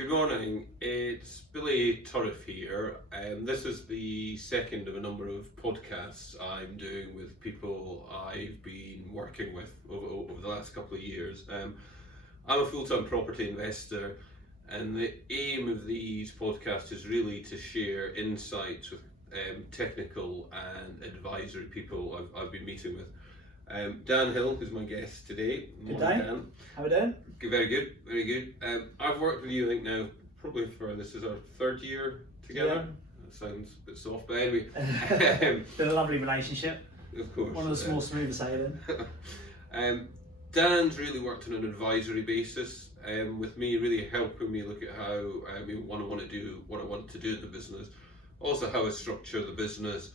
Good morning, it's Billy Turriff here. This is the second of a number of podcasts I'm doing with people I've been working with over the last couple of years. I'm a full-time property investor, and the aim of these podcasts is really to share insights with technical and advisory people I've been meeting with. Dan Hill is my guest today. Good day. Dan. How are we doing? Very good, very good. I've worked with you, I think now, probably this is our third year together. Yeah. That sounds a bit soft, but anyway. Been a lovely relationship. Of course. One of the small smooth sailing. Dan's really worked on an advisory basis with me, really helping me look at how what I want to do in the business, also how I structure the business.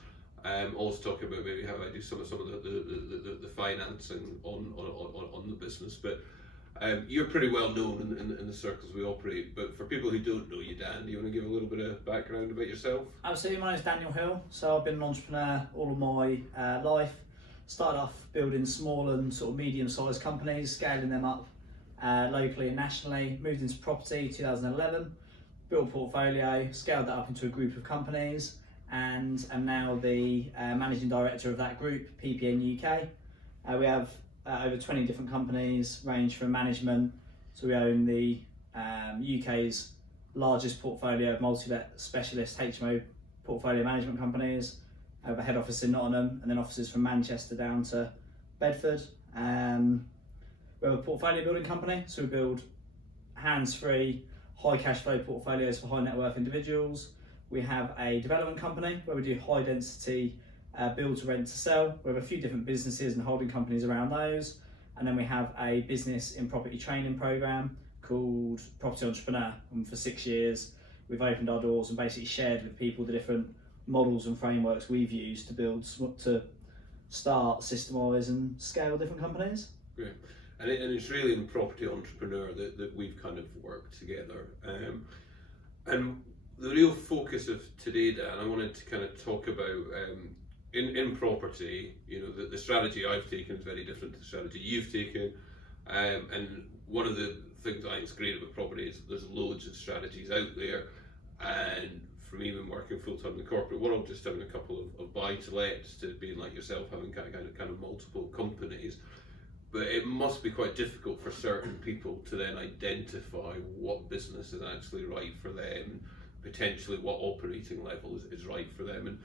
Also talking about maybe how I do some of the financing on the business. But you're pretty well known in the circles we operate. But for people who don't know you, Dan, do you want to give a little bit of background about yourself? Absolutely. My name's Daniel Hill. So I've been an entrepreneur all of my life. Started off building small and sort of medium-sized companies, scaling them up locally and nationally. Moved into property 2011. Built a portfolio, scaled that up into a group of companies, and am now the managing director of that group, PPN UK. We have over 20 different companies, range from management, so we own the UK's largest portfolio of multi-let specialist HMO portfolio management companies. We have a head office in Nottingham, and then offices from Manchester down to Bedford. We have a portfolio building company, so we build hands-free, high cash flow portfolios for high net worth individuals. We have a development company where we do high density build to rent to sell. We have a few different businesses and holding companies around those. And then we have a business in property training program called Property Entrepreneur. And for 6 years, we've opened our doors and basically shared with people the different models and frameworks we've used to start, systemize and scale different companies. Great. And it's really in Property Entrepreneur that we've kind of worked together. And the real focus of today, Dan, I wanted to kind of talk about in property, the strategy I've taken is very different to the strategy you've taken. And one of the things I think is great about property is there's loads of strategies out there. And from even working full-time in the corporate world, just having a couple of buy-to-lets, to being like yourself, having kind of multiple companies. But it must be quite difficult for certain people to then identify what business is actually right for them, potentially what operating level is right for them. And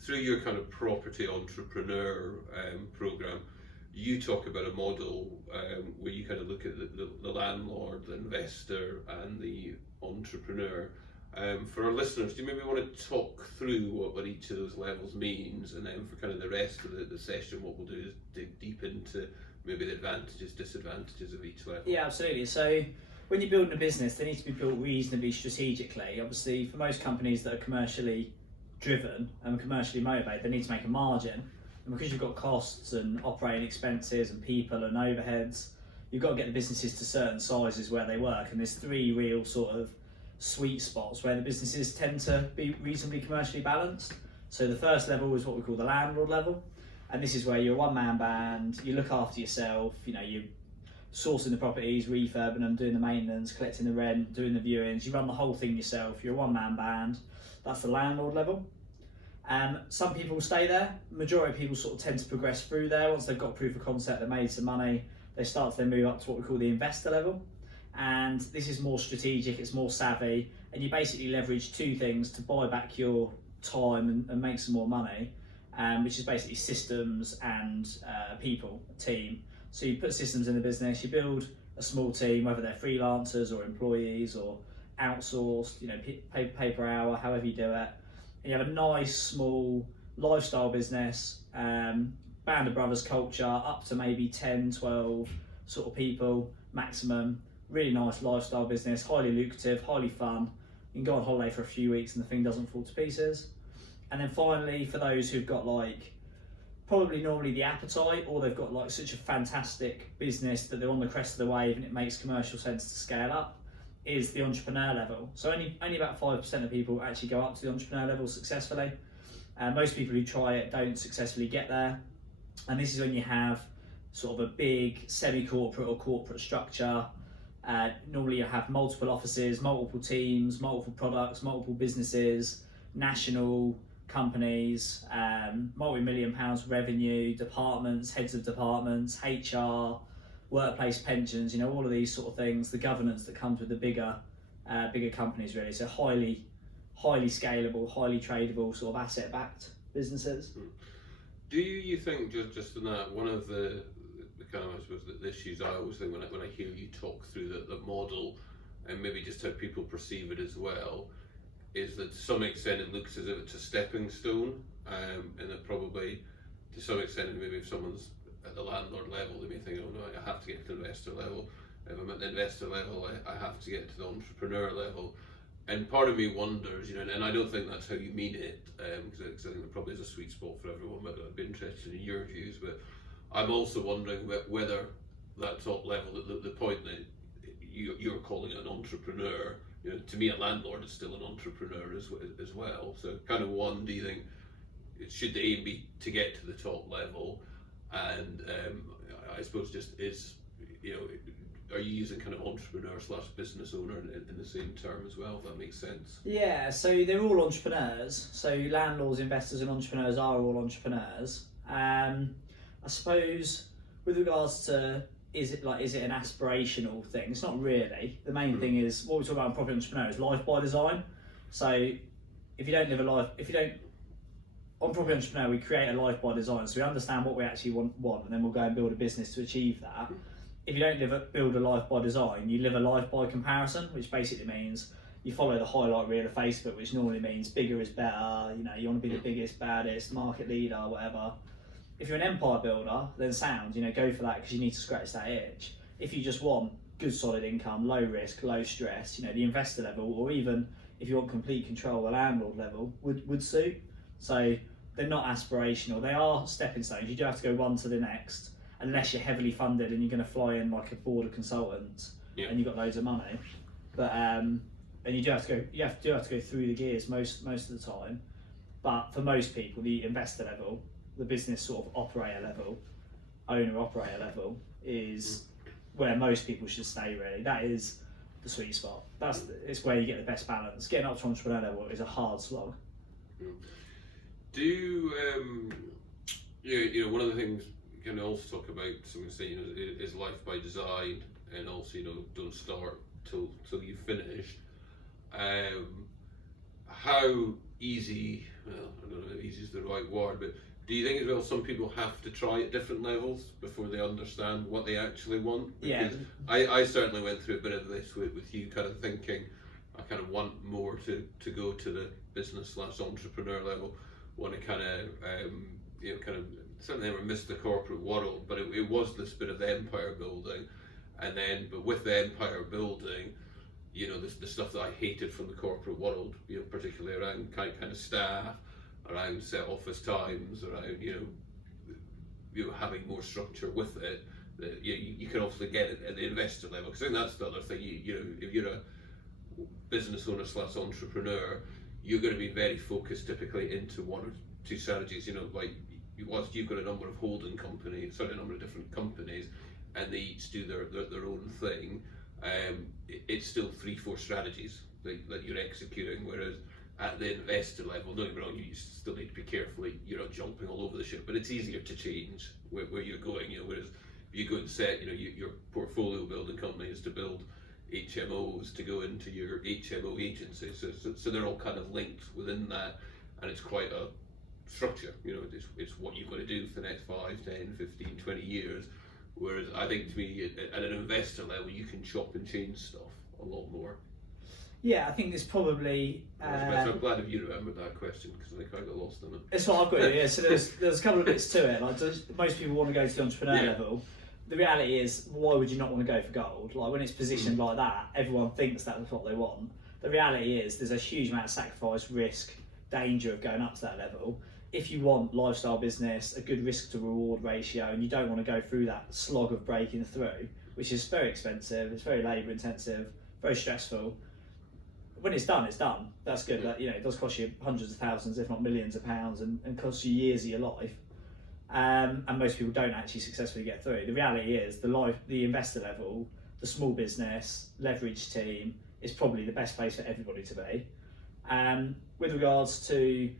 through your kind of property entrepreneur program, you talk about a model where you kind of look at the landlord, the investor, and the entrepreneur. For our listeners, do you maybe want to talk through what each of those levels means, and then for kind of the rest of the session, what we'll do is dig deep into maybe the advantages, disadvantages of each level? Yeah, absolutely. So when you're building a business, they need to be built reasonably strategically. Obviously, for most companies that are commercially driven and commercially motivated, they need to make a margin. And because you've got costs and operating expenses and people and overheads, you've got to get the businesses to certain sizes where they work. And there's three real sort of sweet spots where the businesses tend to be reasonably commercially balanced. So the first level is what we call the landlord level. And this is where you're a one-man band, you look after yourself, you're sourcing the properties, refurbing them, doing the maintenance, collecting the rent, doing the viewings, you run the whole thing yourself, you're a one-man band. That's the landlord level. Some people stay there. Majority of people sort of tend to progress through there. Once they've got proof of concept, they've made some money, they start to then move up to what we call the investor level. And this is more strategic, it's more savvy, and you basically leverage two things to buy back your time and make some more money, which is basically systems and people, a team. So you put systems in the business, you build a small team, whether they're freelancers or employees or outsourced, pay per hour, however you do it. And you have a nice small lifestyle business, band of brothers culture, up to maybe 10, 12 sort of people maximum. Really nice lifestyle business, highly lucrative, highly fun. You can go on holiday for a few weeks and the thing doesn't fall to pieces. And then finally, for those who've got probably normally the appetite, or they've got such a fantastic business that they're on the crest of the wave and it makes commercial sense to scale up, is the entrepreneur level. So only about 5% of people actually go up to the entrepreneur level successfully. Most people who try it don't successfully get there. And this is when you have sort of a big semi-corporate or corporate structure, Normally you have multiple offices, multiple teams, multiple products, multiple businesses, national companies, multi-million pounds revenue, departments, heads of departments, HR, workplace pensions, all of these sort of things, the governance that comes with the bigger companies really. So highly scalable, highly tradable, sort of asset-backed businesses. Do you think, just in that, one of the kind of, I suppose, the issues I always think when I hear you talk through the model, and maybe just how people perceive it as well, is that to some extent it looks as if it's a stepping stone, and that probably to some extent, maybe if someone's at the landlord level, they may think, oh no, I have to get to the investor level. If I'm at the investor level, I have to get to the entrepreneur level. And part of me wonders, and I don't think that's how you mean it, because I think there probably is a sweet spot for everyone, but I'd be interested in your views. But I'm also wondering whether that top level, the point that you're calling it an entrepreneur, to me a landlord is still an entrepreneur as well. So kind of one, do you think should the aim be to get to the top level? And I suppose just are you using kind of entrepreneur / business owner in the same term as well, if that makes sense? Yeah, so they're all entrepreneurs. So landlords, investors and entrepreneurs are all entrepreneurs. I suppose with regards to is it an aspirational thing? It's not really. The main thing is what we talk about in property entrepreneur is life by design. So if you don't live a life, on Property Entrepreneur, we create a life by design, so we understand what we actually want, and then we'll go and build a business to achieve that. If you don't build a life by design, you live a life by comparison, which basically means you follow the highlight reel of Facebook, which normally means bigger is better, you want to be the biggest, baddest, market leader, whatever. If you're an empire builder, then sound, go for that because you need to scratch that itch. If you just want good solid income, low risk, low stress, the investor level, or even if you want complete control, the landlord level would suit. So they're not aspirational, they are stepping stones. You do have to go one to the next, unless you're heavily funded and you're going to fly in like a board of consultants and you've got loads of money. But and you do have to go through the gears most of the time. But for most people, the investor level, the business sort of operator level, owner operator level is where most people should stay really. That is the sweet spot. It's where you get the best balance. Getting up to entrepreneur level is a hard slog. Do one of the things you can also talk about, someone saying, is life by design, and also don't start till you've finished. How easy? Well, I don't know if easy is the right word, but do you think as well some people have to try at different levels before they understand what they actually want? Because I certainly went through a bit of this with you, kind of thinking I kind of want more to go to the business / entrepreneur level. Want to kind of certainly never missed the corporate world, but it was this bit of empire building, but with the empire building, the stuff that I hated from the corporate world, particularly around kind of staff, around set office times, around having more structure with it. That you can also get it at the investor level, because I think that's the other thing. If you're a business owner / entrepreneur, you're going to be very focused typically into one or two strategies. Like whilst you've got a number of holding companies, a number of different companies, and they each do their own thing, it's still 3-4 strategies that you're executing. Whereas at the investor level, don't get me wrong, you still need to be careful. You're not jumping all over the ship, but it's easier to change where you're going. Whereas if you go and set, your portfolio building company is to build HMOs to go into your HMO agency, so they're all kind of linked within that, and it's quite a structure. It's what you've got to do for the next 5, 10, 15, 20 years. Whereas I think to me at an investor level, you can chop and change stuff a lot more. Yeah, I think there's probably. I'm glad if you remembered that question, because I think I got lost in it. That's what I've got here. Yeah, so there's a couple of bits to it. Like most people want to go to the entrepreneur level. The reality is, why would you not want to go for gold? Like when it's positioned like that, everyone thinks that's what they want. The reality is, there's a huge amount of sacrifice, risk, danger of going up to that level. If you want lifestyle business, a good risk to reward ratio, and you don't want to go through that slog of breaking through, which is very expensive, it's very labour intensive, very stressful. When it's done, it's done. That's good. It does cost you hundreds of thousands, if not millions of pounds, and costs you years of your life. And most people don't actually successfully get through. The reality is, the investor level, the small business leverage team is probably the best place for everybody to be. With regards to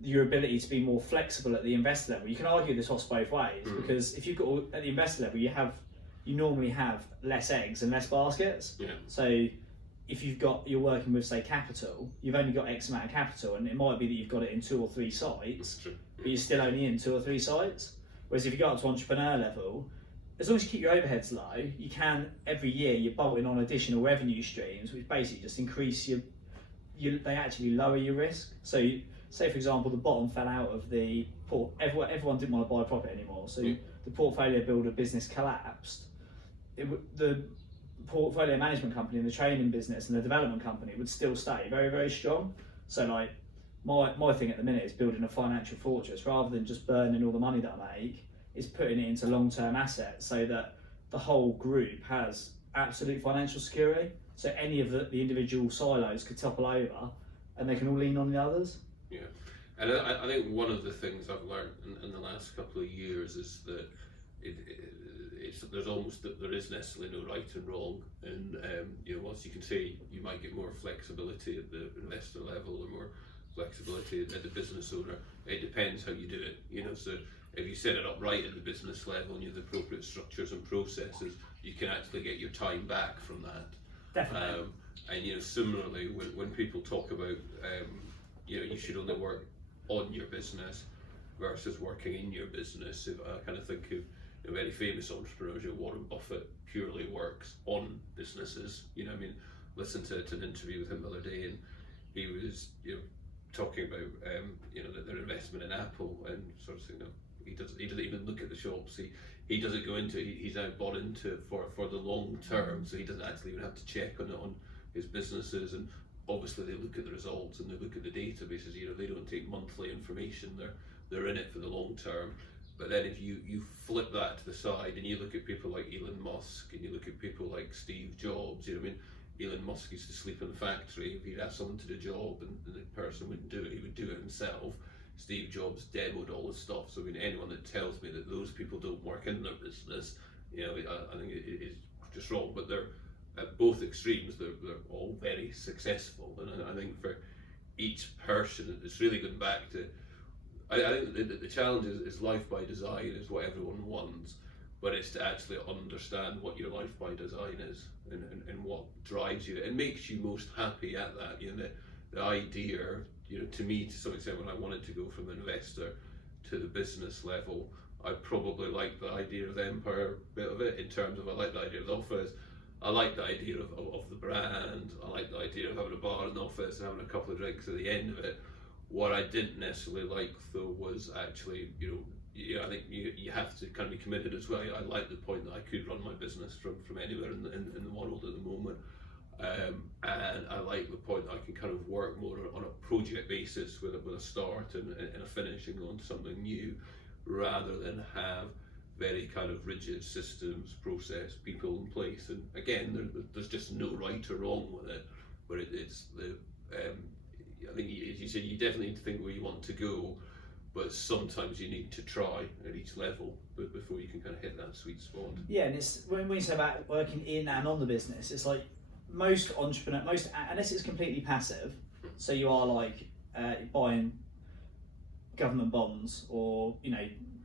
your ability to be more flexible at the investor level, you can argue this horse both ways, because if you've got at the investor level, you normally have less eggs and less baskets. Yeah. So if you're working with, say, capital, you've only got X amount of capital, and it might be that you've got it in 2 or 3 sites, but you're still only in 2 or 3 sites. Whereas if you go up to entrepreneur level, as long as you keep your overheads low, you can, every year you're bolting on additional revenue streams, which basically just increase they actually lower your risk. So say, for example, the bottom fell out of the everyone didn't want to buy property anymore, so the portfolio builder business collapsed. The portfolio management company and the training business and the development company would still stay very, very strong. So like my thing at the minute is building a financial fortress, rather than just burning all the money that I make, is putting it into long-term assets so that the whole group has absolute financial security. So any of the individual silos could topple over and they can all lean on the others. Yeah, and I think one of the things I've learned in the last couple of years is that there is necessarily no right and wrong, and whilst you can say you might get more flexibility at the investor level or more flexibility at the business owner, it depends how you do it. So if you set it up right at the business level and you have the appropriate structures and processes, you can actually get your time back from that. Definitely. And similarly, when people talk about you should only work on your business versus working in your business, if I kind of think of a very famous entrepreneur, Warren Buffett, purely works on businesses. Listen to an interview with him the other day, and he was talking about their investment in Apple, and sort of saying, he doesn't even look at the shops. He doesn't go into it. He's now bought into it for the long term, so he doesn't actually even have to check on his businesses. And obviously they look at the results and they look at the databases. They don't take monthly information. They're in it for the long term. But then if you flip that to the side and you look at people like Elon Musk and you look at people like Steve Jobs, Elon Musk used to sleep in the factory. If he'd ask someone to do a job and the person wouldn't do it, he would do it himself. Steve Jobs demoed all this stuff. So anyone that tells me that those people don't work in their business, I think it is just wrong. But they're at both extremes. They're all very successful, and I think for each person, it's really going back to. I think the challenge is life by design is what everyone wants, but it's to actually understand what your life by design is and what drives you and makes you most happy at that. The idea, to me, to some extent, when I wanted to go from investor to the business level, I probably like the idea of the empire bit of it, in terms of I like the idea of the office, I like the idea of the brand, I like the idea of having a bar in the office and having a couple of drinks at the end of it. What I didn't necessarily like, though, was actually, I think you have to kind of be committed as well. I like the point that I could run my business from anywhere in the world at the moment. And I like the point that I can kind of work more on a project basis with a start and a finish and go on to something new, rather than have very kind of rigid systems, process, people in place. And again, there's just no right or wrong with it, but it's the I think, as you said, you definitely need to think where you want to go, but sometimes you need to try at each level before you can kind of hit that sweet spot. Yeah, and it's when we say about working in and on the business, it's like most entrepreneurs, unless it's completely passive, so you are like buying government bonds or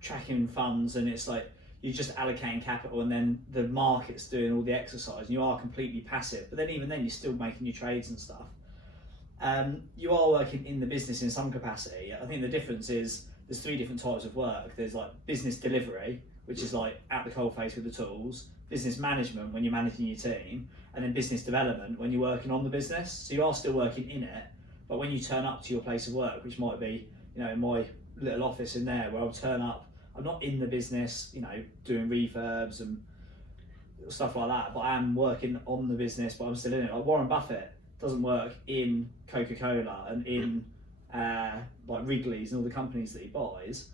tracking funds, and it's like you're just allocating capital and then the market's doing all the exercise, and you are completely passive. But then even then, you're still making your trades and stuff. You are working in the business in some capacity. I think the difference is there's 3 different types of work. There's like business delivery, which is like at the coalface with the tools, business management when you're managing your team, and then business development when you're working on the business. So you are still working in it, but when you turn up to your place of work, which might be, in my little office in there, where I'll turn up, I'm not in the business, doing refurbs and stuff like that, but I am working on the business, but I'm still in it. Like Warren Buffett doesn't work in Coca-Cola and in like Wrigley's and all the companies that he buys,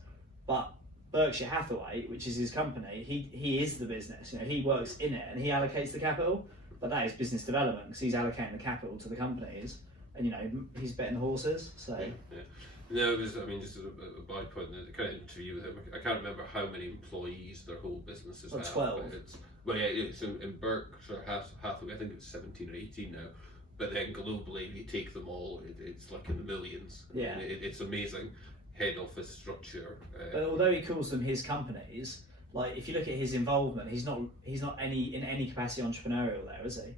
but Berkshire Hathaway, which is his company, he is the business. He works in it and he allocates the capital, but that is business development because he's allocating the capital to the companies, and he's betting the horses. So yeah. No, it was, just a byproduct, the kind of interview with him, I can't remember how many employees their whole business has. 12. But it's Well, yeah, it's in Berkshire Hathaway. I think it's 17 or 18 now. But then globally, if you take them all, it's like in the millions. Yeah. It's amazing head office structure. But although he calls them his companies, like if you look at his involvement, he's not in any capacity entrepreneurial there, is he?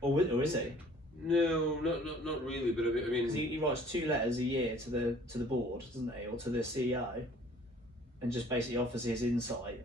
Or is he? No, not really. But I mean, 'Cause he writes 2 letters a year to the board, doesn't he, or to the CEO, and just basically offers his insight.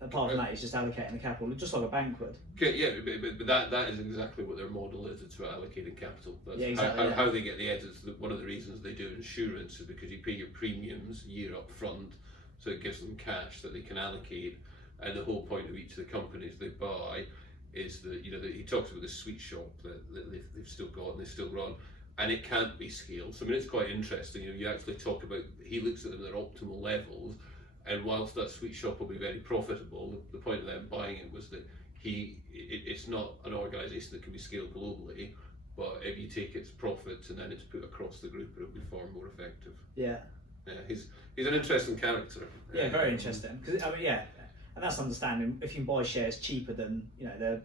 Apart from that, he's just allocating the capital, just like a bank would. okay, yeah, but that is exactly what their model is. It's about allocating capital. That's Yeah, exactly, how they get the edits. One of the reasons they do insurance is because you pay your premiums a year up front, so it gives them cash that they can allocate. And the whole point of each of the companies they buy is that, he talks about the sweet shop that they've still got and they still run, and it can't be scaled. So I mean, it's quite interesting. You actually talk about, he looks at them at their optimal levels. And whilst that sweet shop will be very profitable, the point of them buying it was that it's not an organisation that can be scaled globally, but if you take its profits and then it's put across the group, it'll be far more effective. Yeah. Yeah, he's an interesting character. Yeah, very interesting. Because and that's understanding. If you can buy shares cheaper than their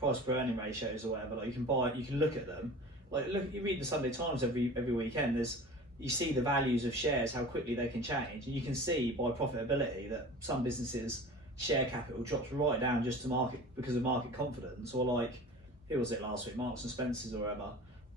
price per earning ratios or whatever, like you can look at them. Like you read the Sunday Times every weekend. You see the values of shares, how quickly they can change, and you can see by profitability that some businesses' share capital drops right down just to market because of market confidence, or like, who was it last week, Marks and Spencer's or whatever,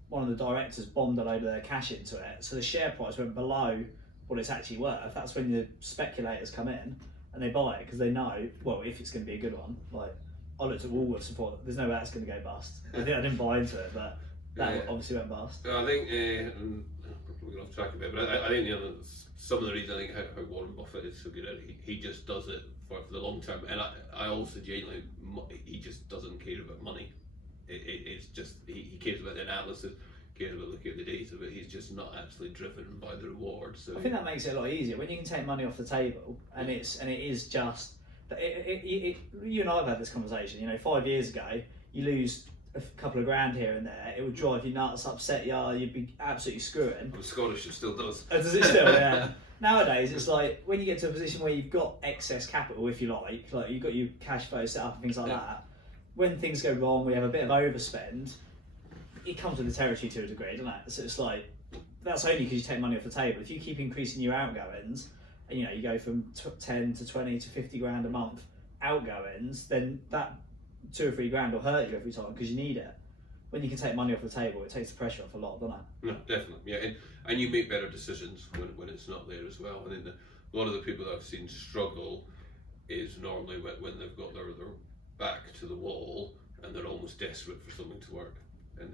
one of the directors bombed a load of their cash into it, so the share price went below what it's actually worth. That's when the speculators come in and they buy it because they know, well, if it's going to be a good one. Like, I looked at Woolworths and thought, there's no way that's going to go bust. I didn't buy into it, but that obviously went bust. I think we're going off track a bit, but I think some of the reason I think how Warren Buffett is so good at it, he just does it for the long term, and I also genuinely, he just doesn't care about money. It's just he cares about the analysis, cares about looking at the data, but he's just not actually driven by the reward. So I think that makes it a lot easier when you can take money off the table, and it is just that you and I have had this conversation. 5 years ago, you lose a couple of grand here and there, it would drive you nuts, upset you, you'd be absolutely screwing. I'm Scottish, it still does. Oh, does it still? Yeah. Nowadays, it's like when you get to a position where you've got excess capital, if you like you've got your cash flow set up and things like that. When things go wrong, we have a bit of overspend. It comes with the territory to a degree, doesn't it? So it's like that's only because you take money off the table. If you keep increasing your outgoings, and you go from 10 to 20 to 50 grand a month outgoings, then that 2 or 3 grand will hurt you every time because you need it. When you can take money off the table, it takes the pressure off a lot, doesn't it? No, definitely, yeah, and you make better decisions when it's not there as well. And then a lot of the people that I've seen struggle is normally when they've got their back to the wall and they're almost desperate for something to work, and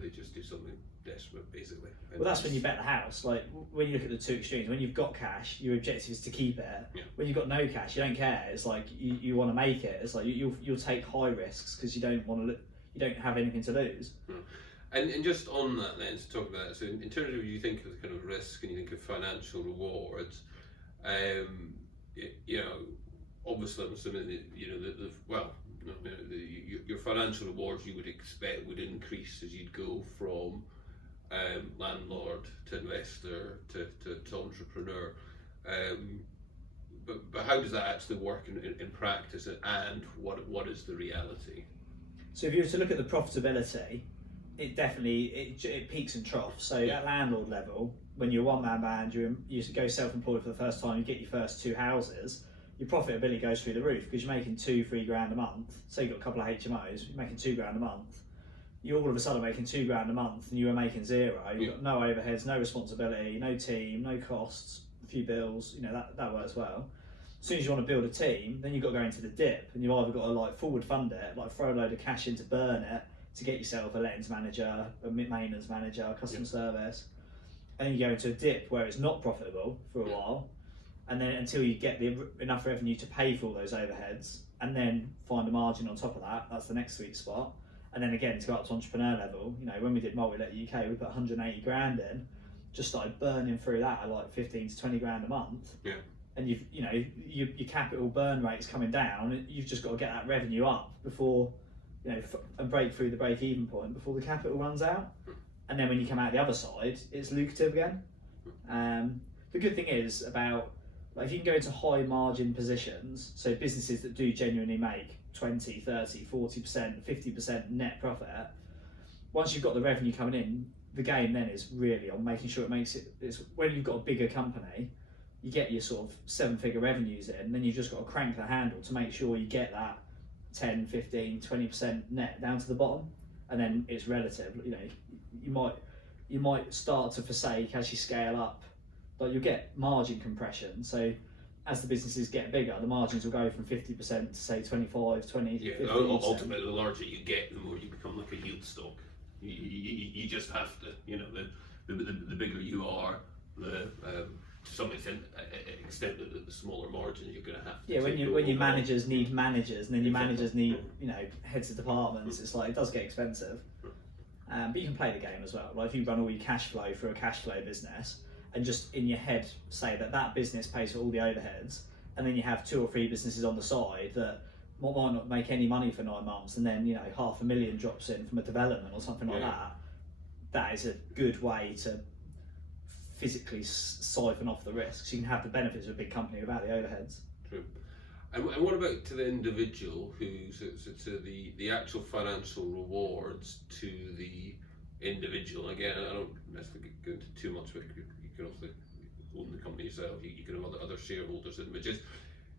they just do something desperate basically. And well, that's when you bet the house. Like when you look at the two extremes, when you've got cash, your objective is to keep it. Yeah. When you've got no cash, you don't care. It's like you want to make it. It's like you'll take high risks because you don't want to. You don't have anything to lose. And just on that then, to talk about it, so in terms of you think of kind of risk and you think of financial rewards, obviously I'm assuming that your financial rewards you would expect would increase as you'd go from landlord to investor to entrepreneur. But how does that actually work in practice, and what is the reality? So if you were to look at the profitability, it definitely it peaks and troughs. So at landlord level, when you're a one-man band, you go self-employed for the first time, you get your first 2 houses, your profitability goes through the roof because you're making 2-3 grand a month. So you've got a couple of HMOs, you're making 2 grand a month. You're all of a sudden making 2 grand a month and you were making 0. You've got no overheads, no responsibility, no team, no costs, a few bills, that works well. As soon as you want to build a team, then you've got to go into the dip, and you've either got to forward fund it, throw a load of cash in to burn it to get yourself a lettings manager, a maintenance manager, a customer service, and then you go into a dip where it's not profitable for a while, and then until you get enough revenue to pay for all those overheads, and then find a margin on top of that. That's the next sweet spot. And then again, to go up to entrepreneur level, when we did Multi-Let UK, we put 180 grand in, just started burning through that at 15 to 20 grand a month. Yeah. And your capital burn rate's coming down. You've just got to get that revenue up before, and break through the break-even point before the capital runs out. And then when you come out the other side, it's lucrative again. The good thing is about if you can go into high margin positions, so businesses that do genuinely make 20, 30, 40%, 50% net profit, once you've got the revenue coming in, the game then is really on making sure it's when you've got a bigger company, you get your sort of 7-figure revenues in, then you've just got to crank the handle to make sure you get that 10, 15, 20% net down to the bottom, and then it's relative. You know, you might start to forsake as you scale up, but you'll get margin compression. So as the businesses get bigger, the margins will go from 50% to say 25, 20, yeah, 50%. ultimately, the larger you get, the more you become like a yield stock. You just have to, you know, the bigger you are, to some extent the smaller margins you're going to have to. Yeah, when your managers need managers, and then your managers need, you know, heads of departments, it's like, it does get expensive. But you can play the game as well. Like if you run all your cash flow through a cash flow business, and just in your head say that business pays for all the overheads, and then you have 2 or 3 businesses on the side that might not make any money for 9 months, and then, you know, $500,000 drops in from a development or something like that. That is a good way to physically siphon off the risks. You can have the benefits of a big company without the overheads. True. And what about to the individual who's to the actual financial rewards to the individual? Again, I don't necessarily go into too much, but you can also own the company yourself. You can have other shareholders in, but just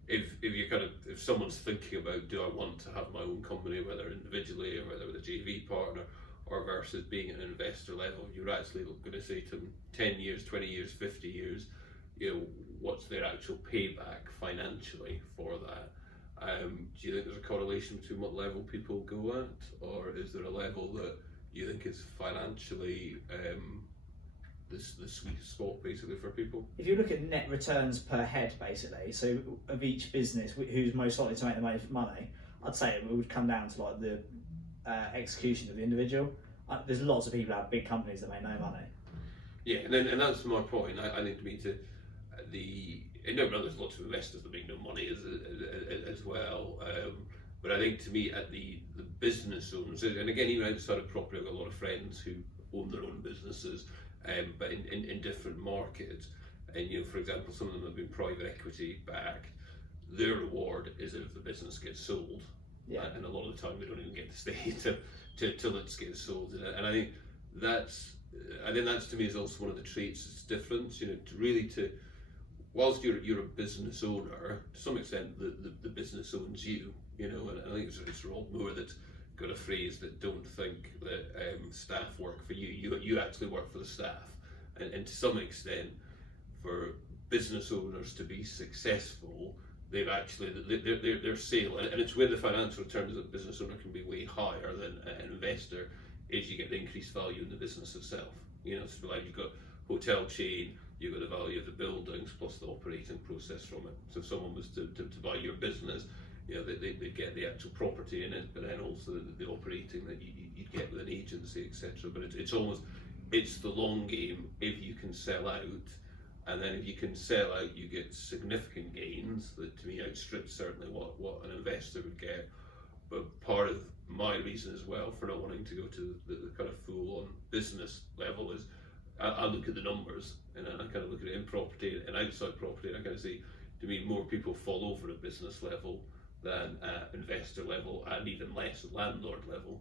if someone's thinking about, do I want to have my own company, whether individually or whether with a JV partner, or versus being at an investor level, you're actually going to say to them 10 years, 20 years, 50 years, you know, what's their actual payback financially for that? Do you think there's a correlation between what level people go at, or is there a level that you think is financially the sweet spot basically for people? If you look at net returns per head, basically, so of each business who's most likely to make the most money, I'd say it would come down to like the execution of the individual. There's lots of people who have big companies that make no money. Yeah, and that's my point. I think to me there's lots of investors that make no money as well. But I think to me at the business owners, and again even outside of property, I've got a lot of friends who own their own businesses, but in different markets. And you know, for example, some of them have been private equity backed. Their reward is if the business gets sold. Yeah. And a lot of the time they don't even get to stay till it gets sold. And I think that's to me is also one of the traits that's different. You know, whilst you're a business owner, to some extent the business owns you. You know, and I think it's Rob Moore that's got a phrase that don't think that staff work for you. You actually work for the staff, and to some extent, for business owners to be successful, they've actually their sale, and it's where the financial returns of a business owner can be way higher than an investor, is you get the increased value in the business itself. You know, so like you've got hotel chain, you've got the value of the buildings plus the operating process from it. So if someone was to buy your business, you know, they get the actual property in it, but then also the operating that you'd get with an agency, etc. But it's the long game. If you can sell out, and then if you can sell out, you get significant gains that to me outstrip certainly what an investor would get. But part of my reason as well for not wanting to go to the kind of full-on business level is I look at the numbers, and I kind of look at it in property and outside property, and I kind of see, to me, more people fall over at business level than at investor level, and even less at landlord level.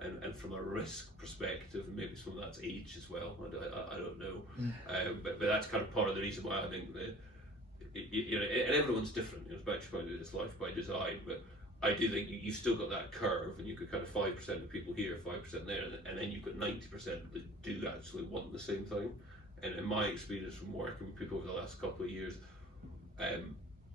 And from a risk perspective, and maybe some of that's age as well, I don't know. But that's kind of part of the reason why I think that, you know, and everyone's different. You know, it's back to it's life by design, but I do think you've still got that curve, and you've got kind of 5% of people here, 5% there, and then you've got 90% that do actually want the same thing. And in my experience from working with people over the last couple of years,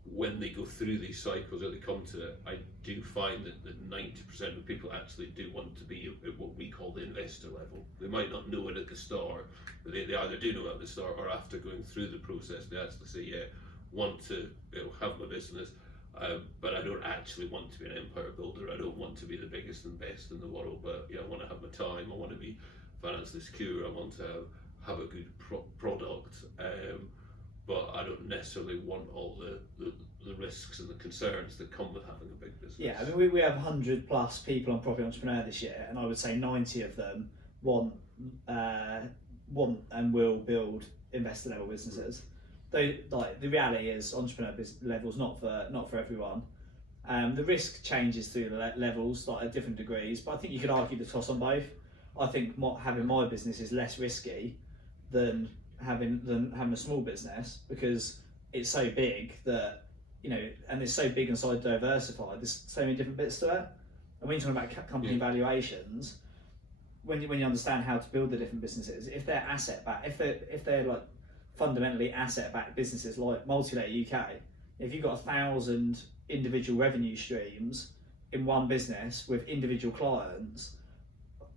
when they go through these cycles or they come to it, I do find that 90% of people actually do want to be at what we call the investor level. They might not know it at the start, but they either do know it at the start, or after going through the process, they actually say, yeah, want to, you know, have my business, but I don't actually want to be an empire builder. I don't want to be the biggest and best in the world, but you know, I want to have my time. I want to be financially secure. I want to have a good product. But I don't necessarily want all the risks and the concerns that come with having a big business. Yeah, I mean, we have 100 plus people on Property Entrepreneur this year, and I would say 90 of them want and will build investor level businesses. Though, like, the reality is, entrepreneur level is not for everyone. The risk changes through the levels, like at different degrees, but I think you could argue the toss on both. I think having my business is less risky than having a small business, because it's so big that, you know, and it's so big and so diversified. There's so many different bits to it. And when you're talking about company valuations, when you understand how to build the different businesses, if they're asset backed, if they're like fundamentally asset backed businesses like Multilayer UK, if you've got 1,000 individual revenue streams in one business with individual clients,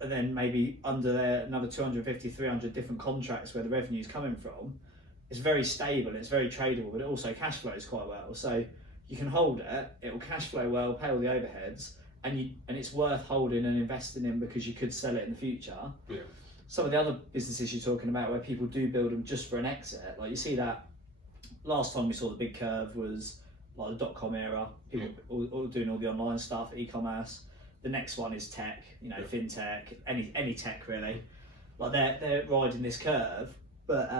and then maybe under there another 250, 300 different contracts where the revenue is coming from, it's very stable, it's very tradable, but it also cash flows quite well. So you can hold it, it will cash flow well, pay all the overheads, and it's worth holding and investing in because you could sell it in the future. Yeah. Some of the other businesses you're talking about where people do build them just for an exit, like you see that last time we saw the big curve was like the .com era, people all doing all the online stuff, e-commerce. The next one is tech, you know, fintech, any tech really. Like they're riding this curve, but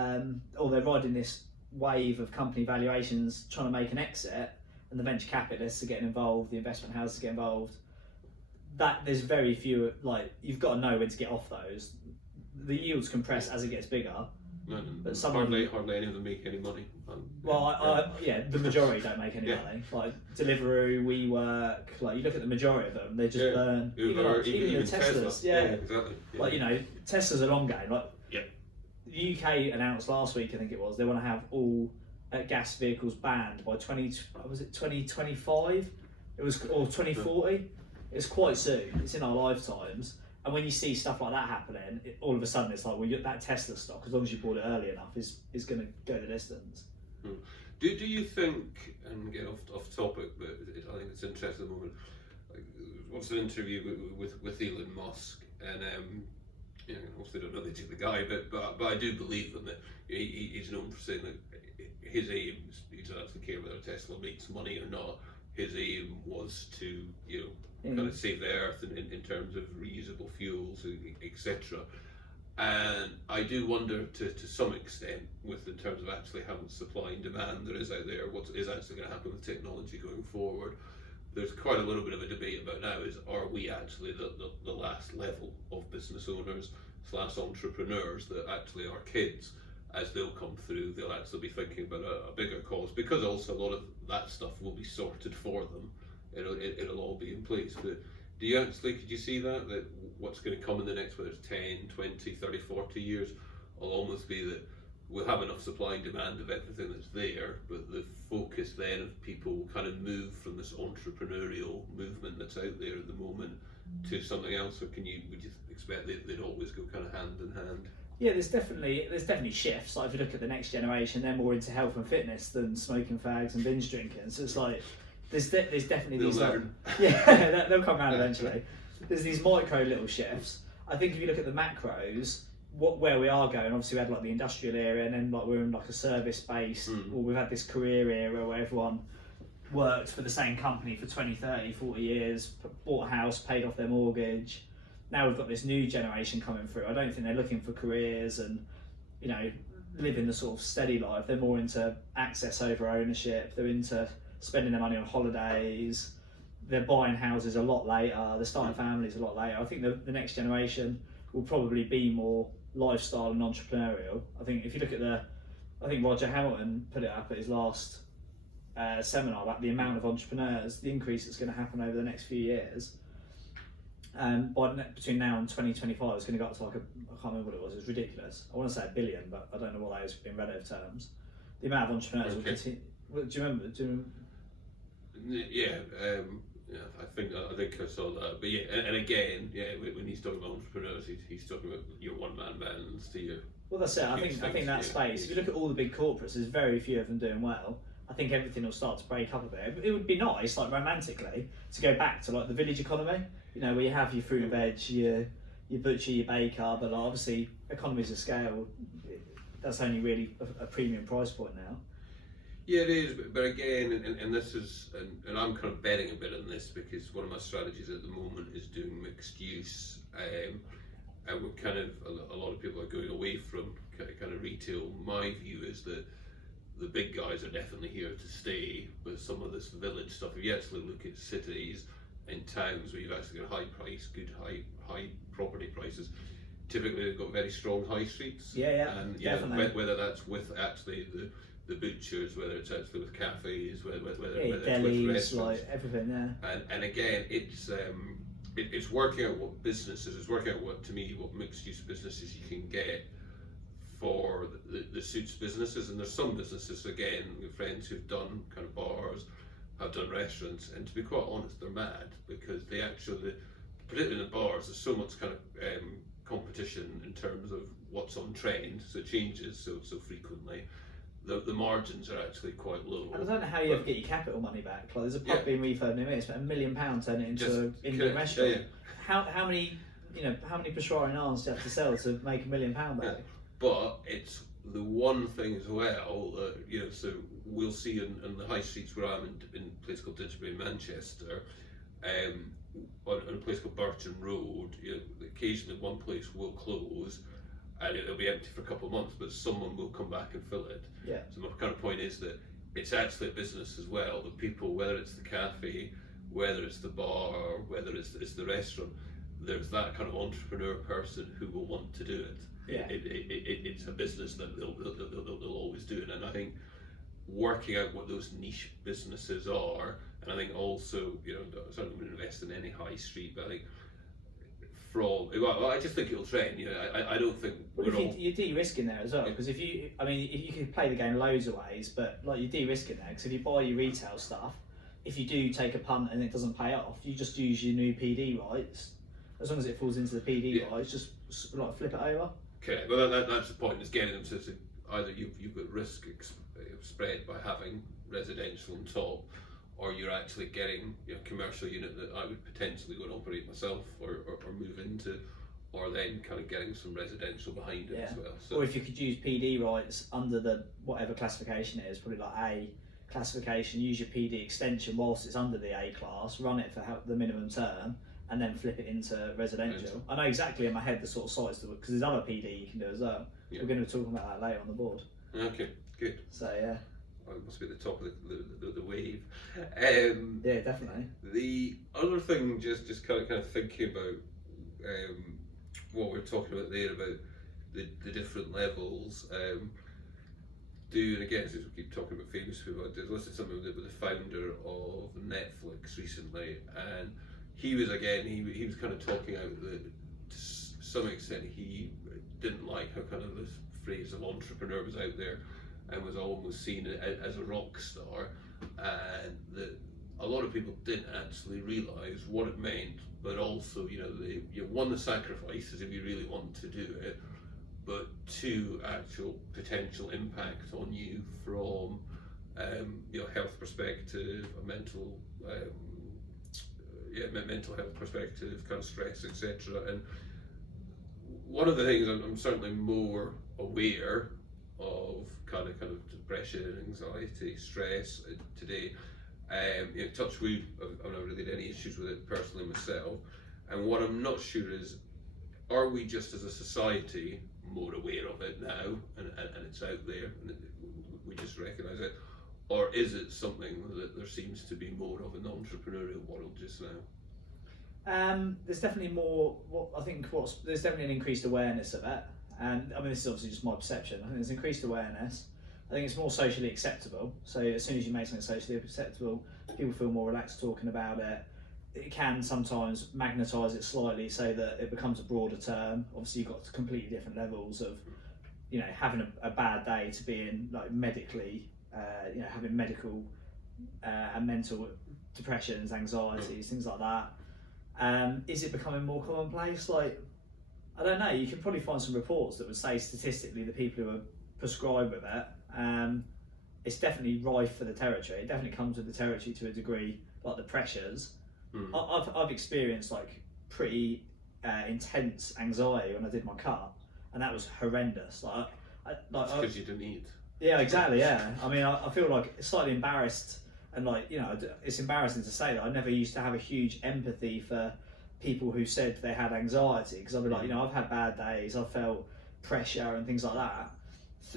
or they're riding this wave of company valuations trying to make an exit, and the venture capitalists are getting involved, the investment houses get involved. That there's very few, like you've got to know when to get off those. The yields compress as it gets bigger. But hardly any of them make any money. The majority don't make any money. Like Deliveroo, WeWork, like you look at the majority of them, they just burn. Uber, even the Teslas, Tesla. Exactly. Yeah. Like, you know, Tesla's a long game. Like the UK announced last week, I think it was, they want to have all gas vehicles banned by 2025? It was, or 2040. It's quite soon. It's in our lifetimes. And when you see stuff like that happening, all of a sudden it's like, well, that Tesla stock, as long as you bought it early enough, is going to go the distance. Do you think, and again off topic, but I think it's interesting at the moment, like, what's an interview with Elon Musk, and you know, obviously don't know the guy, but I do believe him that he's known for saying that his aim, he doesn't actually care whether Tesla makes money or not, his aim was to, you know, kind of save the earth in terms of reusable fuels, etc. And I do wonder to some extent, in terms of actually having supply and demand that is out there, what is actually going to happen with technology going forward. There's quite a little bit of a debate about now is, are we actually the last level of business owners / entrepreneurs that actually our kids, as they'll come through, they'll actually be thinking about a bigger cause, because also a lot of that stuff will be sorted for them. It'll all be in place. But could you see that what's going to come in the next, whether it's 10, 20, 30, 40 years, will almost be that we'll have enough supply and demand of everything that's there, but the focus then of people will kind of move from this entrepreneurial movement that's out there at the moment to something else? Or would you expect they'd always go kind of hand in hand? Yeah, there's definitely shifts. Like if you look at the next generation, they're more into health and fitness than smoking fags and binge drinking. So it's like there's definitely these they'll come around eventually. There's these micro little shifts. I think if you look at the macros, where we are going, obviously we had like the industrial era, and then like we're in like a service based, or we've had this career era where everyone worked for the same company for 20, 30, 40 years, bought a house, paid off their mortgage. Now we've got this new generation coming through. I don't think they're looking for careers and, you know, living the sort of steady life. They're more into access over ownership. They're into spending their money on holidays. They're buying houses a lot later. They're starting families a lot later. I think the next generation will probably be more lifestyle and entrepreneurial. I think if you look at I think Roger Hamilton put it up at his last seminar about the amount of entrepreneurs, the increase that's going to happen over the next few years. Between now and 2025, it's going to go up to like I can't remember what it was. It's ridiculous. I want to say $1 billion, but I don't know what that is in relative terms. The amount of entrepreneurs will continue. Do you remember? Yeah, I think I saw that. But yeah, and again, when he's talking about entrepreneurs, he's talking about your one-man bands to your. Well, that's it. I think that space. If you look at all the big corporates, there's very few of them doing well. I think everything will start to break up a bit. It would be nice, like romantically, to go back to like the village economy. You know, where you have your fruit and veg, your butcher, your baker, but like, obviously economies of scale, that's only really a premium price point now. Yeah, it is, but again, and this is, and I'm kind of betting a bit on this because one of my strategies at the moment is doing mixed use, and we're a lot of people are going away from kind of retail. My view is that the big guys are definitely here to stay, but some of this village stuff, if you actually look at cities and towns where you've actually got good high property prices, typically they've got very strong high streets. And definitely. whether that's with actually the butchers, whether it's actually with cafes, whether delis, it's with restaurants, like everything. and again, it's working out what businesses, it's working out what mixed use businesses you can get for the suits businesses. And there's some businesses, again, with friends who've done kind of bars, have done restaurants, and to be quite honest, they're mad because they actually, particularly in the bars, there's so much kind of competition in terms of what's on trend, so it changes so frequently. The margins are actually quite low. And I don't know how you ever get your capital money back. Like, there's a pub being refurbed near me, it's spent £1 million turn it into an Indian restaurant. How many pastrami naans do you have to sell to make £1 million back? Yeah. But it's the one thing as well that, so we'll see in the high streets where I'm in a place called Didsbury in Manchester, on a place called Burton Road, occasionally one place will close and it'll be empty for a couple of months, but someone will come back and fill it. Yeah. So my kind of point is that it's actually a business as well. The people, whether it's the cafe, whether it's the bar, whether it's the restaurant, there's that kind of entrepreneur person who will want to do it. It's a business that they'll always do it, and I think working out what those niche businesses are, and I think also, I certainly wouldn't invest in any high street, but I think I just think it'll trend. I don't think you're de-risking there as well, because if you could play the game loads of ways, but like you're de-risking there, because if you buy your retail stuff, if you do take a punt and it doesn't pay off, you just use your new PD rights. As long as it falls into the PD rights, just like flip it over. Okay, well that's the point, is getting them to either you've got risk spread by having residential on top, or you're actually getting a commercial unit that I would potentially go and operate myself or move into, or then kind of getting some residential behind it as well. So, or if you could use PD rights under the whatever classification it is, probably like A classification, use your PD extension whilst it's under the A class, run it for the minimum term, and then flip it into residential. I know exactly in my head the sort of sites to, because there's other PD you can do as well. We're going to be talking about that later on the board. Okay, good. So yeah. It must be at the top of the wave. Yeah, definitely. The other thing, just kind of thinking about what we're talking about there, about the different levels. And again, since we keep talking about famous people, I did listen to something with the founder of Netflix recently, and he was kind of talking out that to some extent he didn't like how kind of this phrase of entrepreneur was out there, and was almost seen as a rock star, and that a lot of people didn't actually realise what it meant, but also, one, the sacrifices if you really want to do it, but two, actual potential impact on you from health perspective, a mental health perspective, kind of stress, etc. And one of the things I'm certainly more aware of kind of depression, anxiety, stress today. Touch wood, I've never really had any issues with it personally myself. And what I'm not sure is, are we just as a society more aware of it now, and it's out there, and we just recognise it, or is it something that there seems to be more of an entrepreneurial world just now? There's definitely there's definitely an increased awareness of it. And I mean, this is obviously just my perception. I think there's increased awareness. I think it's more socially acceptable. So as soon as you make something socially acceptable, people feel more relaxed talking about it. It can sometimes magnetise it slightly so that it becomes a broader term. Obviously, you've got completely different levels of, having a bad day to being like medically, having medical and mental depressions, anxieties, things like that. Is it becoming more commonplace? Like, I don't know, you could probably find some reports that would say statistically the people who are prescribed with it, it's definitely rife for the territory. It definitely comes with the territory to a degree, like the pressures. I've experienced like pretty intense anxiety when I did my cut, and that was horrendous. Because you didn't eat. Yeah, exactly, yeah. I mean, I feel like slightly embarrassed, and it's embarrassing to say that I never used to have a huge empathy for people who said they had anxiety, because I'd be like, I've had bad days, I've felt pressure and things like that,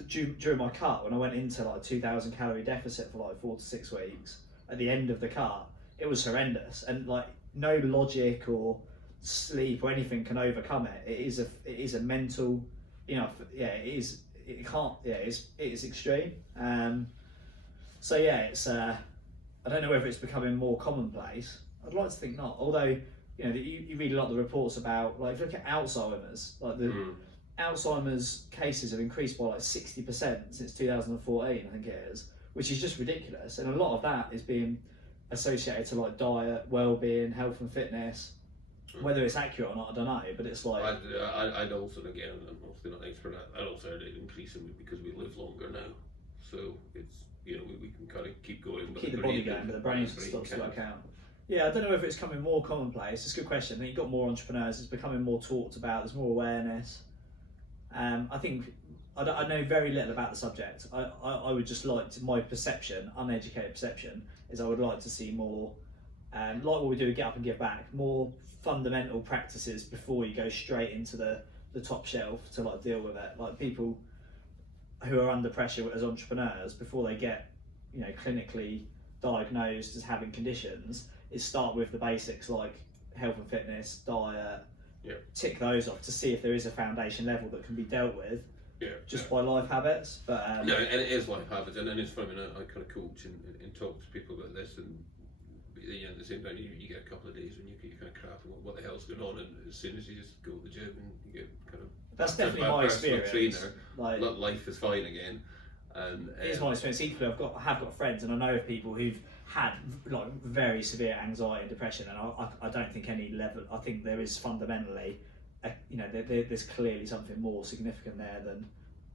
during my cut, when I went into like 2,000 calorie deficit for like 4 to 6 weeks, at the end of the cut, it was horrendous, and like no logic or sleep or anything can overcome it. It is a mental, it is. It can't. Yeah, it is extreme. So yeah, it's. I don't know whether it's becoming more commonplace. I'd like to think not. Although you read a lot of the reports about, like, if you look at Alzheimer's, like the Alzheimer's cases have increased by like 60% since 2014, I think it is, which is just ridiculous. And a lot of that is being associated to like diet, well-being, health and fitness. Whether it's accurate or not, I don't know, but it's like... I'd also, again, I'm obviously not an expert, I'd also heard it increasing because we live longer now. So it's, we can kind of keep going. But keep the body going, but the brain stops to work out. Yeah, I don't know if it's becoming more commonplace. It's a good question. I think you've got more entrepreneurs, it's becoming more talked about, there's more awareness. I think, I know very little about the subject. I would just like to, my perception, uneducated perception, is I would like to see more, like what we do, Get Up and Give Back, more fundamental practices before you go straight into the top shelf to like deal with it. Like people who are under pressure as entrepreneurs, before they get clinically diagnosed as having conditions, is start with the basics like health and fitness, diet, tick those off to see if there is a foundation level that can be dealt with by life habits. But no, and it is life habits, and it's funny. I kind of coach and talk to people about this, and at the same time, you get a couple of days when you kind of crap and what the hell's going on, and as soon as you just go to the gym and you get kind of that's definitely my experience. Trainer, like life is fine again. And it's my experience. Equally, I have got friends, and I know of people who've had like very severe anxiety and depression, and I don't think any level. I think there is fundamentally, there's clearly something more significant there than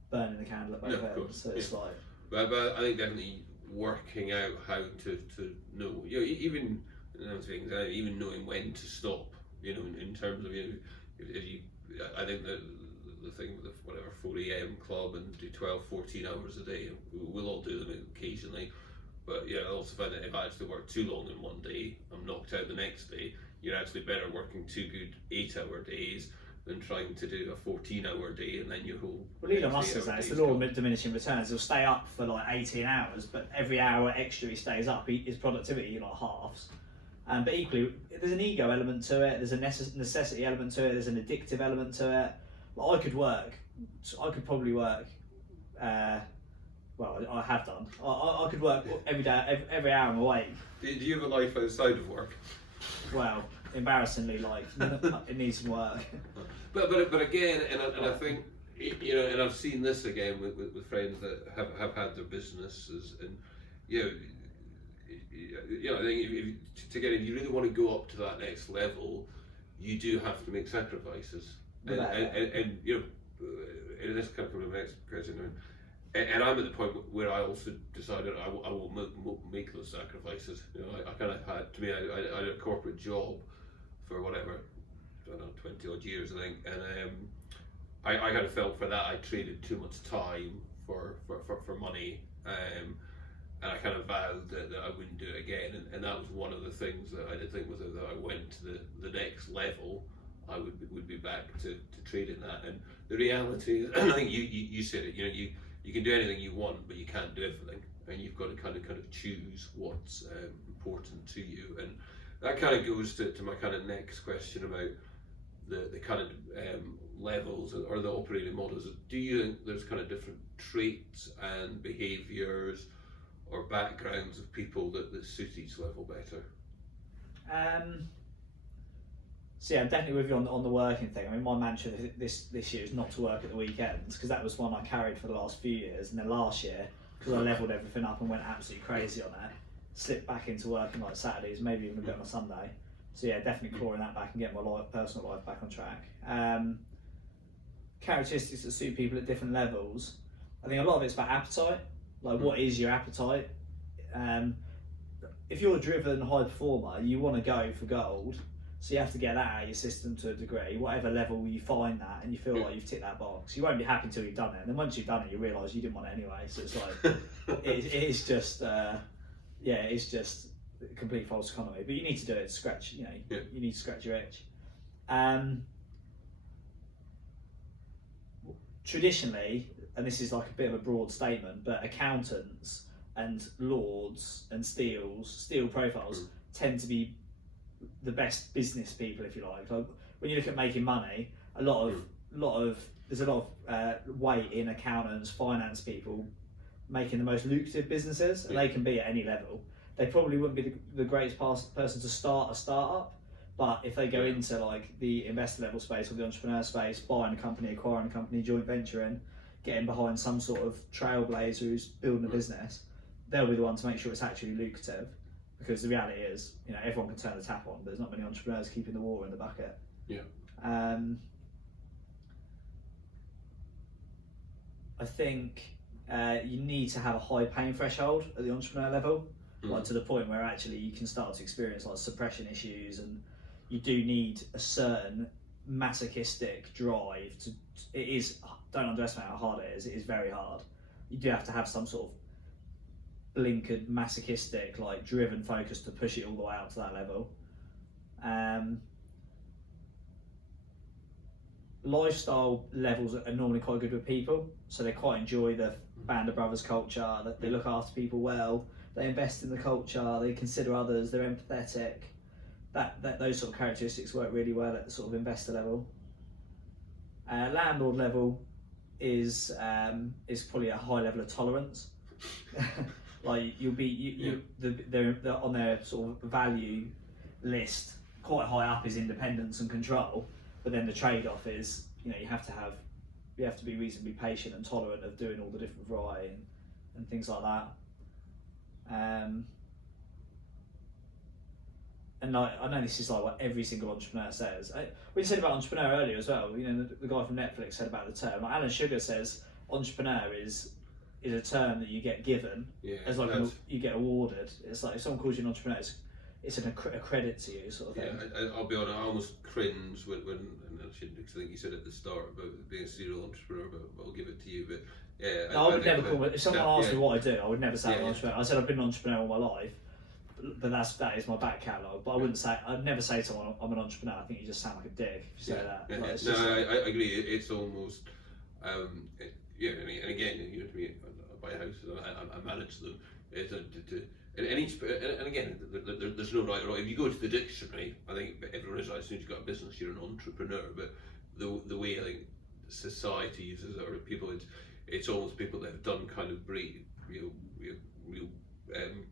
burning the candle at both ends. So it's like. But I think definitely working out how to know, even things, even knowing when to stop, in terms of, if you, I think that the thing with the whatever 4 a.m. club and do 12, 14 hours a day, we'll all do them occasionally, but I also find that if I actually work too long in one day, I'm knocked out the next day. You're actually better working 2 good 8-hour days than trying to do a 14-hour day, and then your whole... Well, Elon Musk says that, it's the law of diminishing returns. He'll stay up for like 18 hours, but every hour extra he stays up, his productivity like halves. But equally, there's an ego element to it, there's a necessity element to it, there's an addictive element to it. Like I could probably work, well, I have done. I could work every day, every hour I'm awake. Do you have a life outside of work? Well, embarrassingly, like, it needs some work. But again, and I think, and I've seen this again with friends that have had their businesses, and I think if you really want to go up to that next level, you do have to make sacrifices. And this kind of comes to the next question. And I'm at the point where I also decided I will make those sacrifices. I kind of had, to me, I had a corporate job for whatever, I don't know, 20 odd years, I think, and I kind of felt for that I traded too much time for money, and I kind of vowed that I wouldn't do it again, and that was one of the things that I did think was that I went to the next level, I would be back to trading that. And the reality is, I think you said it, you can do anything you want, but you can't do everything, and you've got to kind of choose what's important to you. And that kind of goes to my kind of next question about the kind of levels or the operating models. Do you think there's kind of different traits and behaviours or backgrounds of people that suit each level better? So yeah, I'm definitely with you on the working thing. I mean, my mantra this year is not to work at the weekends, because that was one I carried for the last few years, and then last year, because I leveled everything up and went absolutely crazy on that, slipped back into working like Saturdays, maybe even a bit on a Sunday. So yeah, definitely clawing that back and getting my personal life back on track. Characteristics that suit people at different levels. I think a lot of it's about appetite. Like, what is your appetite? If you're a driven high performer, you want to go for gold. So you have to get that out of your system to a degree, whatever level you find that, and you feel like you've ticked that box. You won't be happy until you've done it, and then once you've done it, you realise you didn't want it anyway. So it's like, it's just a complete false economy. But you need to do it to scratch, you need to scratch your itch. Traditionally, and this is like a bit of a broad statement, but accountants and lords and steel profiles tend to be the best business people, if you like. Like when you look at making money, there's a lot of weight in accountants, finance people making the most lucrative businesses, and they can be at any level. They probably wouldn't be the greatest person to start a startup, but if they go into like the investor level space or the entrepreneur space, buying a company, acquiring a company, joint venturing, getting behind some sort of trailblazer who's building a business, they'll be the one to make sure it's actually lucrative. Because the reality is, everyone can turn the tap on, but there's not many entrepreneurs keeping the water in the bucket. Yeah. I think you need to have a high pain threshold at the entrepreneur level, like to the point where actually you can start to experience like suppression issues, and you do need a certain masochistic drive to. It is, don't underestimate how hard it is. It is very hard. You do have to have some sort of blinkered masochistic like driven focus to push it all the way out to that level. Lifestyle levels are normally quite good with people, so they quite enjoy the band of brothers culture, that they look after people well, they invest in the culture, they consider others, they're empathetic. That those sort of characteristics work really well at the sort of investor level. Landlord level is probably a high level of tolerance. Like they're on their sort of value list. Quite high up is independence and control, but then the trade-off is you have to be reasonably patient and tolerant of doing all the different variety and things like that. And like, I know this is like what every single entrepreneur says. We said about entrepreneur earlier as well. The guy from Netflix said about the term. Like Alan Sugar says, entrepreneur is a term that you get given as like you get awarded. It's like if someone calls you an entrepreneur, it's a credit to you, sort of thing. Yeah, I'll be honest. I almost cringe when and I think you said at the start about being a serial entrepreneur, but I'll give it to you. But yeah, no, I would never call it. If someone asked me what I do, I would never say I'm an entrepreneur. I said I've been an entrepreneur all my life. But that is my back catalogue. But I'd never say to someone I'm an entrepreneur. I think you just sound like a dick if you say that. Yeah, like, I agree. It's almost and again, to me, I buy a house and I manage them. And again, there's no right or wrong. If you go to the dictionary, I think everyone is right. As soon as you've got a business, you're an entrepreneur. But the way I think society uses it, or people, it's almost people that have done kind of real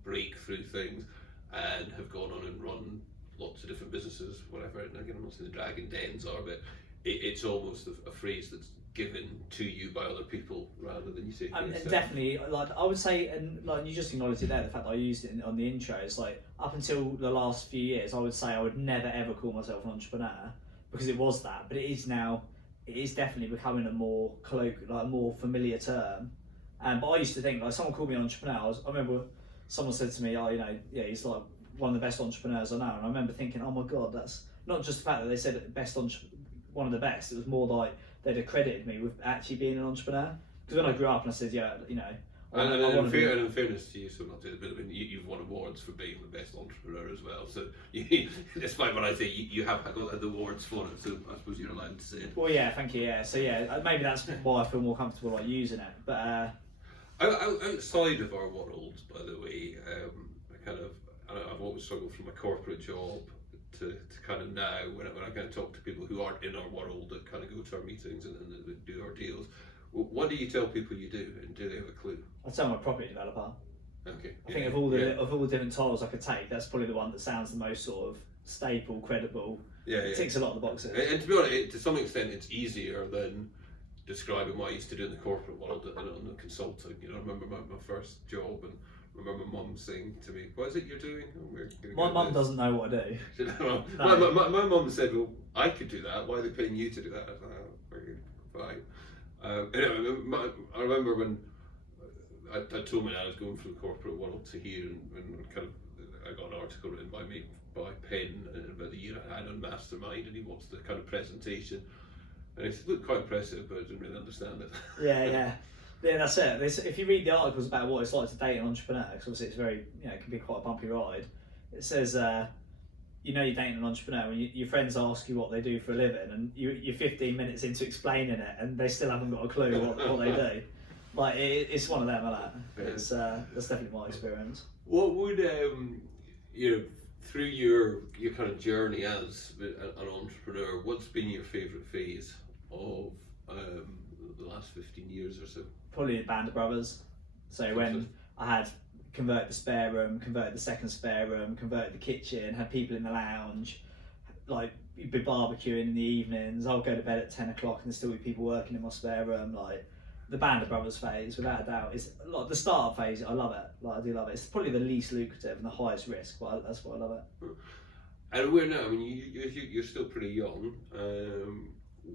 breakthrough things and have gone on and run lots of different businesses, whatever. And again, I'm not saying the dragon dens are, but it's almost a phrase that's given to you by other people rather than you say. And definitely, like I would say, and like you just acknowledged it there, the fact that I used it on the intro. It's like up until the last few years, I would say I would never ever call myself an entrepreneur because it was that, but it is now. It is definitely becoming a more more familiar term. But I used to think, like, someone called me an entrepreneur. I remember someone said to me, he's like one of the best entrepreneurs I know. And I remember thinking, oh my God, that's not just the fact that they said one of the best. It was more like they'd accredited me with actually being an entrepreneur. Because when I grew up and I said, And in fairness to you, so not to a bit of you've won awards for being the best entrepreneur as well. So despite what I say, you have got the awards for it. So I suppose you're allowed to say it. Well, yeah, thank you. Yeah, so maybe that's why I feel more comfortable like using it. But outside of our world, by the way, I've always struggled from a corporate job to kind of now when I kind of talk to people who aren't in our world that kind of go to our meetings and do our deals. What do you tell people you do, and do they have a clue? I tell them I'm a property developer. Okay. I think of all the different titles I could take, that's probably the one that sounds the most sort of staple, credible. It ticks a lot of the boxes. And to be honest, to some extent, it's easier than describing what I used to do in the corporate world and on the consulting. I remember my first job, and I remember Mum saying to me, "What is it you're doing?" My mum doesn't know what I do. No. My mum said, "Well, I could do that. Why are they paying you to do that?" I was like, "Oh, fine." I remember when I told me I was going from the corporate world to here, and kind of I got an article written by Penn about the year I had on Mastermind, and he watched the kind of presentation, and he said, "Looked quite impressive, but I didn't really understand it." Yeah, that's it. If you read the articles about what it's like to date an entrepreneur, because obviously it's very, it can be quite a bumpy ride. It says you know you're dating an entrepreneur when your friends ask you what they do for a living, and you're 15 minutes into explaining it, and they still haven't got a clue what they do. Like it's one of them, like that. It's that's definitely my experience. What would you know, through your kind of journey as an entrepreneur, what's been your favourite phase of the last 15 years or so? Probably the Band of Brothers. So when I had converted the spare room, converted the second spare room, converted the kitchen, had people in the lounge, like you'd be barbecuing in the evenings, I'll go to bed at 10 o'clock and there'd still be people working in my spare room. Like the Band of Brothers phase, without a doubt, is like the startup phase. I love it. Like I do love it. It's probably the least lucrative and the highest risk, but that's why I love it. And we're now, I mean, you're still pretty young.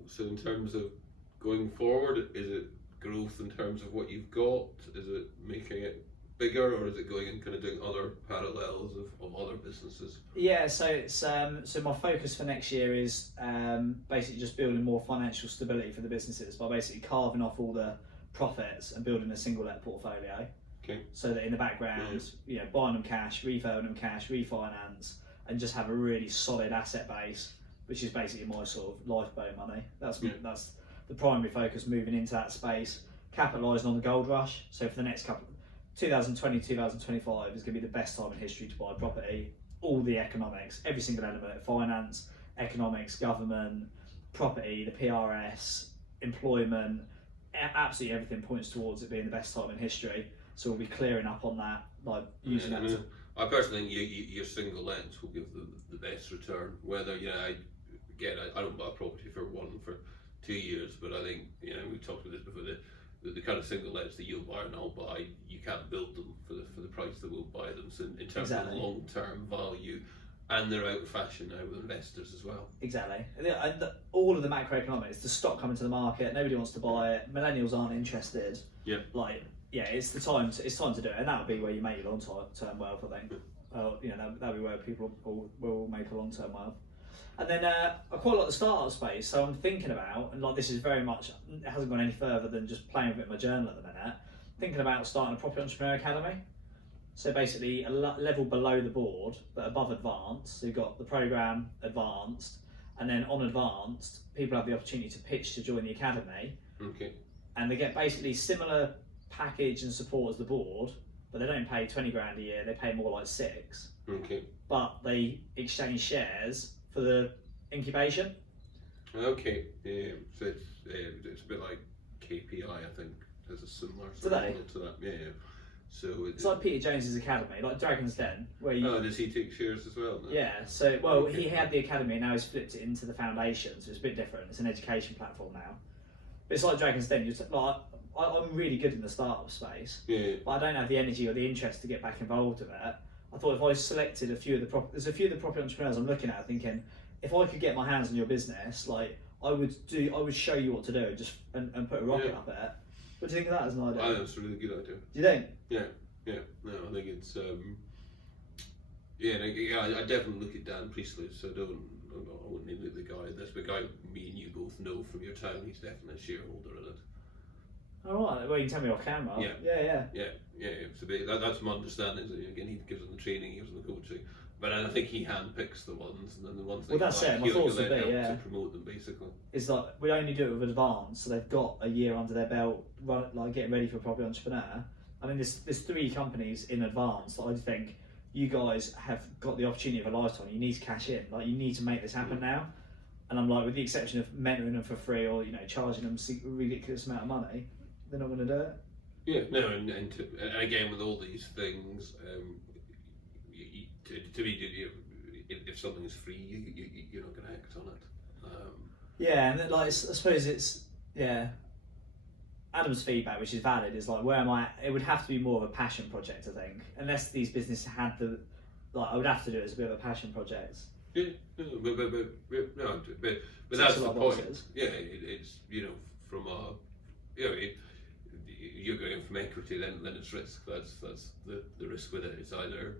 So in terms of going forward, is it growth in terms of what you've got? Is it making it bigger, or is it going and kind of doing other parallels of other businesses? Yeah, so it's so my focus for next year is basically just building more financial stability for the businesses by basically carving off all the profits and building a single let portfolio. Okay. So that in the background, you know, buying them cash, refurbing them cash, refinance, and just have a really solid asset base, which is basically my sort of lifeboat money. That's the primary focus moving into that space, capitalising on the gold rush. So for the next couple, 2020, 2025 is going to be the best time in history to buy property. All the economics, every single element, finance, economics, government, property, the PRS, employment, absolutely everything points towards it being the best time in history. So we'll be clearing up on that, like using that. I personally think your single lens will give the best return. Whether, you know, I don't buy a property for 2 years, but I think, you know, we talked about this before, the kind of single lets that you'll buy and I'll buy, you can't build them for the price that we'll buy them. So in terms of long-term value, and they're out of fashion now with investors as well. Exactly. And all of the macroeconomics, the stock coming to the market, nobody wants to buy it, millennials aren't interested. Yeah. Like, yeah, it's time to do it, and that'll be where you make your long-term wealth, I think. You know, that'll be where people will make a long-term wealth. And then I quite like the startup space, so I'm thinking about, and like this is very much, it hasn't gone any further than just playing with it in my journal at the minute, thinking about starting a Property Entrepreneur Academy. So basically a level below the board, but above advanced. So you've got the program advanced, and then on advanced, people have the opportunity to pitch to join the academy. Okay. And they get basically similar package and support as the board, but they don't pay 20 grand a year, they pay more like 6. Okay. But they exchange shares for the incubation. Okay. Yeah. So it's a bit like KPI, I think. There's a similar to that. Yeah. So it's like Peter Jones's academy, like Dragon's Den, where you. Oh, does he take shares as well? No? Yeah. So he had the academy, and now he's flipped it into the foundation, so it's a bit different. It's an education platform now. But it's like Dragon's Den. I'm really good in the startup space, but I don't have the energy or the interest to get back involved with it. I thought if I selected there's a few of the property entrepreneurs I'm looking at, thinking if I could get my hands on your business, like I would show you what to do, and put a rocket up at it. What do you think of that as an idea? I think it's a really good idea. Do you think? Yeah. No, I think it's I definitely look at Dan Priestley, so I wouldn't name the guy. That's the guy me and you both know from your time. He's definitely a shareholder in it. All right. Well, you can tell me off camera. Yeah. It's a bit, that's my understanding. So again, he gives them the training, he gives them the coaching, but I think he handpicks the ones, and then the ones that that's it. My thoughts would be to promote them basically. It's like we only do it with advance, so they've got a year under their belt, like getting ready for a property entrepreneur. I mean, there's 3 companies in advance that I think you guys have got the opportunity of a lifetime. You need to cash in, like you need to make this happen now. And I'm like, with the exception of mentoring them for free or charging them a ridiculous amount of money, they're not going to do it. Yeah, no, and again with all these things, to me, if something is free, you're not going to act on it. Yeah, and like I suppose it's Adam's feedback, which is valid, is like where am I? It would have to be more of a passion project, I think, unless these businesses had I would have to do it as a bit of a passion project. Yeah, but that's the point. Yeah, it's from a you're going from equity, then it's risk. That's the risk with it. It's either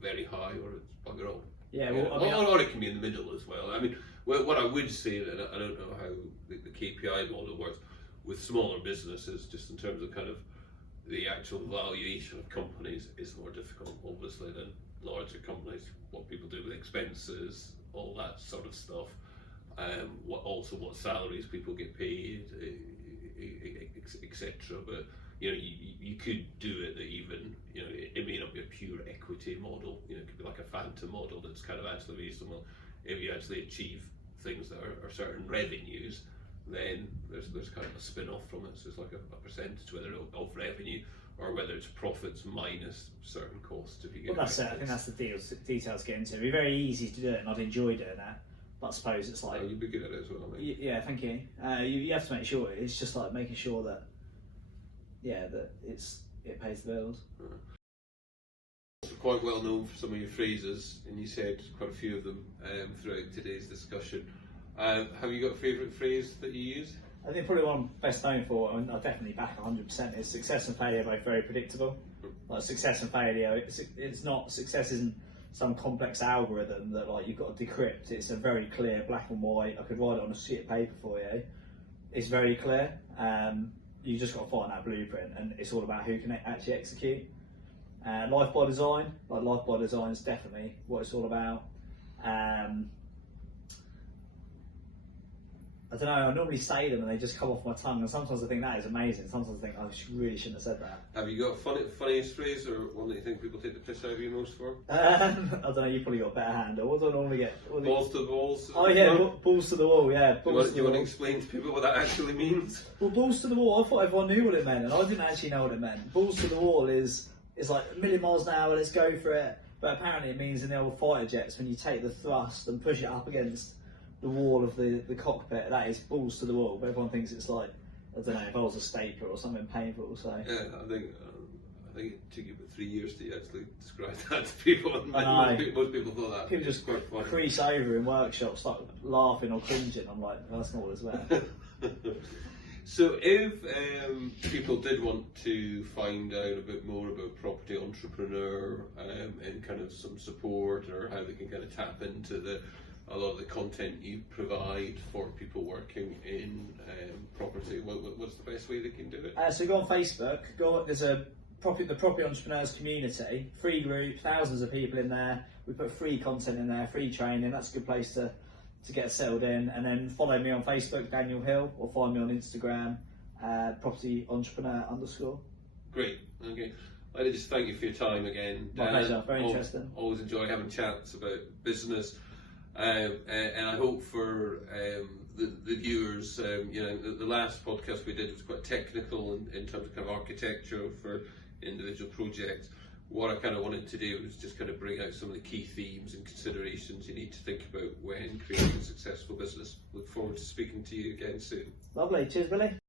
very high or it's bugger all. Yeah, or it can be in the middle as well. I mean, what I would say, that I don't know how the KPI model works with smaller businesses, just in terms of kind of the actual valuation of companies, is more difficult, obviously, larger companies, what people do with expenses, all that sort of stuff. What salaries people get paid, etc. But you could do it that even it may not be a pure equity model. It could be like a phantom model that's kind of actually based on, well, if you actually achieve things that are certain revenues, then there's kind of a spin-off from it. So it's like a percentage, whether of revenue or whether it's profits minus certain costs. If you get that's it. I think that's the details get into. It'd be very easy to do it, and I'd enjoy doing that. But I suppose it's like you'd be good at it as well. Yeah, thank you. You have to make sure it's just like making sure that that it pays the bills. Quite well known for some of your phrases, and you said quite a few of them throughout today's discussion. Have you got a favourite phrase that you use? I think probably one I'm best known for, and I definitely back 100%, is success and failure are both very predictable. Like success and failure, it's not, success isn't some complex algorithm that like you've got to decrypt. It's a very clear black and white. I could write it on a sheet of paper for you. It's very clear. You just got to find that blueprint, and it's all about who can actually execute. Life by design, life by design is definitely what it's all about. I don't know, I normally say them and they just come off my tongue, and sometimes I think that is amazing, sometimes I think I really shouldn't have said that. Have you got funniest phrase, or one that you think people take the piss out of you most for? I don't know, you probably got a better handle. What do I normally get? Balls to the walls? Oh yeah, balls to the wall, yeah. Do you want to explain to people what that actually means? Well, balls to the wall, I thought everyone knew what it meant, and I didn't actually know what it meant. Balls to the wall is like a million miles an hour, let's go for it. But apparently it means in the old fighter jets, when you take the thrust and push it up against the wall of the cockpit, that is balls to the wall. But everyone thinks it's like, I don't know, if I was a stapler or something painful. So yeah, I think it took you about 3 years to actually describe that to people. I know. Most people thought that. People just quite funny. crease over in workshops, like laughing or cringing. I'm like, well, that's not what it's about. So if people did want to find out a bit more about Property Entrepreneur and kind of some support, or how they can kind of tap into a lot of the content you provide for people working in property, what's the best way they can do it? So go on Facebook, there's the Property Entrepreneurs community, free group, thousands of people in there. We put free content in there, free training. That's a good place to get settled in. And then follow me on Facebook, Daniel Hill, or find me on Instagram, Property Entrepreneur _. Great, okay. I'd just thank you for your time again. My pleasure, very interesting. Always enjoy having chats about business. And I hope for the viewers, the last podcast we did was quite technical in terms of kind of architecture for individual projects. What I kind of wanted to do was just kind of bring out some of the key themes and considerations you need to think about when creating a successful business. Look forward to speaking to you again soon. Lovely, cheers Billy.